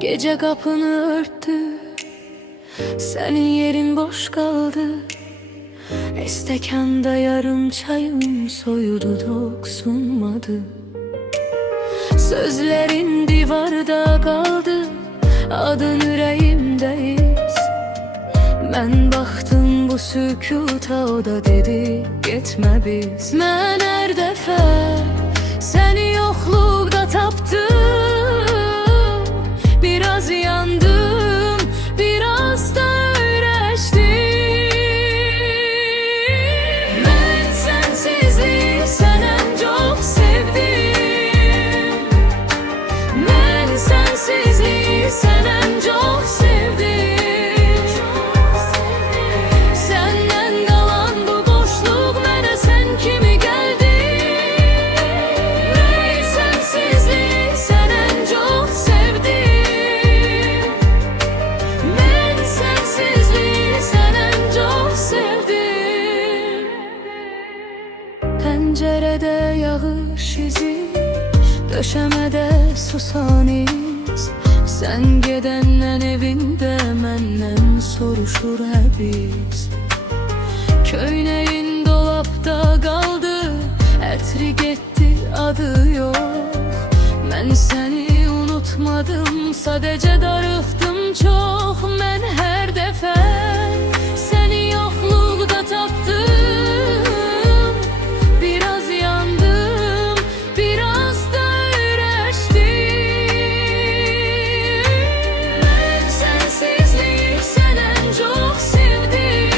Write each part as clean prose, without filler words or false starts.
Gece kapını örttü, senin yerin boş kaldı. Estekanda yarım çayım soyudu, doksunmadı. Sözlerin divarda kaldı, adın yüreğimdeyiz. Ben baktım bu sükuta, o da dedi gitme biz. Ben her defa seni yokluğunda taptım. Biraz yandım, biraz da öğreştim. Ben sensizliği senden çok sevdim. Ben sensizliği senden çok sevdim. Senden kalan bu boşluk mənə sen kimi geldi. Ben sensizliği senden çok sevdim. Ben sensizliği senden çok sevdim. Pencerede yağış izi, döşemede susan iz. Sen gedenden evinde menden soruşur həbiz. Köynəyin dolapta kaldı, ətri getdi, adı yok. Ben seni unutmadım, sadece darıxdım çok. Ben her defa seni yokluğunda taptım. Biraz yandım, biraz da öğreştim. Ben sensizliği senden çok sevdim.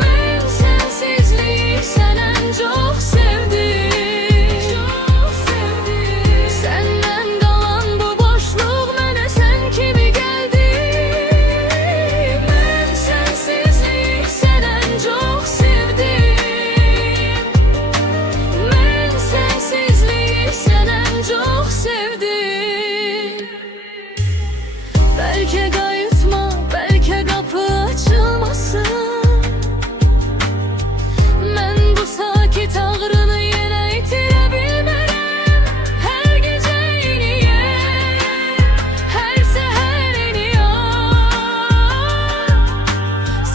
Ben sensizliği senden çok sevdim. Senden kalan bu boşluk mənə sen kimi geldi. Ben sensizliği senden çok sevdim. Ben sensizliği senden çok sevdim. Belki kayıtma, belki kapı açılmasın. Ben bu sakit ağrını yine itirebilmem. Her gece iniyor, her seher iniyor.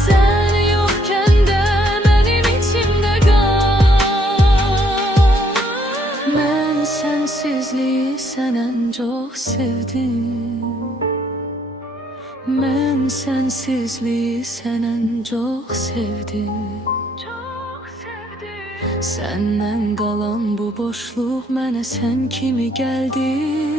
Sen yokken de benim içimde kal. Ben sensizliği senden çok sevdim. Ben sensizliği senden çok sevdim. Senden kalan bu boşluk mənə sen kimi geldi.